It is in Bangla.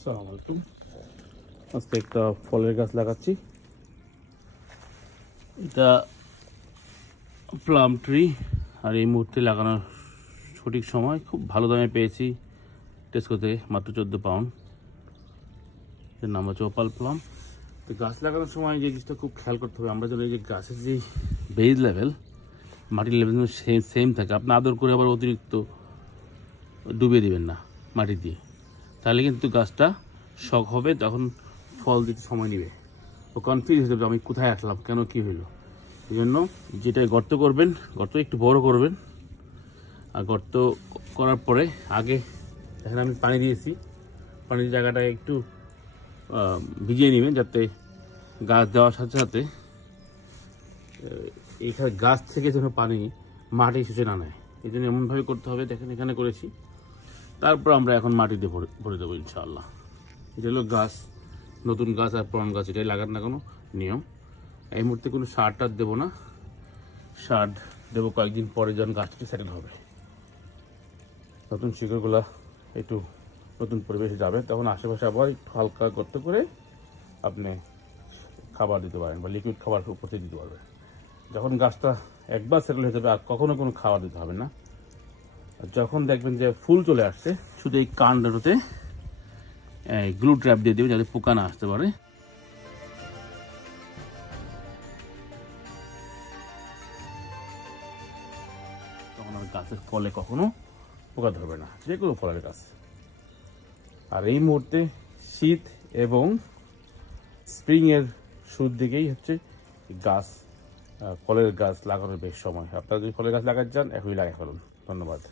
আসসালামু আলাইকুম। আজকে একটা ফলের গাছ লাগাচ্ছি। এটা প্লাম ট্রি, আর এই মুহূর্তে লাগানোর সঠিক সময়। খুব ভালো দামে পেয়েছি টেস্কোতে, মাত্র 14 পাউন্ড। এর নাম হচ্ছে ওপাল প্লাম। তো গাছ লাগানোর সময় যে জিনিসটা খুব খেয়াল করতে হবে, আমরা যেন এই যে গাছের যে বেজ লেভেল, মাটির লেভেল সেম থাকে। আপনি আদর করে আবার অতিরিক্ত ডুবিয়ে দিবেন না মাটি দিয়ে, তাহলে কিন্তু গাছটা শখ হবে, তখন ফল দিতে সময় নেবে। ও কনফিউজ হতে হবে, আমি কোথায় আসলাম, কেন কী হইলো। এই জন্য যেটা গর্ত করবেন, গর্ত একটু বড় করবেন। আর গর্ত করার পরে আগে দেখেন আমি পানি দিয়েছি, পানির জায়গাটা একটু ভিজিয়ে নেবেন, যাতে গাছ দেওয়ার সাথে সাথে এইখানে গাছ থেকে যেন পানি মাটি শুষে না নেয়। এই জন্য এমনভাবে করতে হবে, দেখেন এখানে করেছি। তারপর আমরা এখন মাটি দিয়ে ভরে দেবো ইনশাআল্লাহ। এটা হলো গাছ, নতুন গাছ আর পুরান গাছ এটাই লাগার না কোনো নিয়ম। এই মুহূর্তে কোনো সার টার দেবো না, সার দেবো কয়েকদিন পরে যখন গাছটি সেটেল হবে, নতুন শিকড়গুলা একটু নতুন পরিবেশে যাবে, তখন আশেপাশে আবার একটু হালকা গর্ত করে আপনি খাবার দিতে পারেন বা লিকুইড খাবার উপরে দিতে পারবেন। যখন গাছটা একবার সেটেল হয়ে যাবে আর কখনো কোনো খাবার দিতে হবে না। আর যখন দেখবেন যে ফুল চলে আসছে, শুধু এই কাণ্ডটাতে গ্লু ট্র্যাপ দিয়ে দেবে, যাতে পোকা না আসতে পারে। তখন আর গাছের ফলে কখনো পোকা ধরবে না, যে কোনো ফলের গাছ। আর এই মুহূর্তে শীত এবং স্প্রিংয়ের শুরুর দিকেই হচ্ছে গাছ, ফলের গাছ লাগানোর বেশ সময়। আপনারা যদি ফলের গাছ লাগাতে চান, এখনই লাগাই ফেলুন। ধন্যবাদ।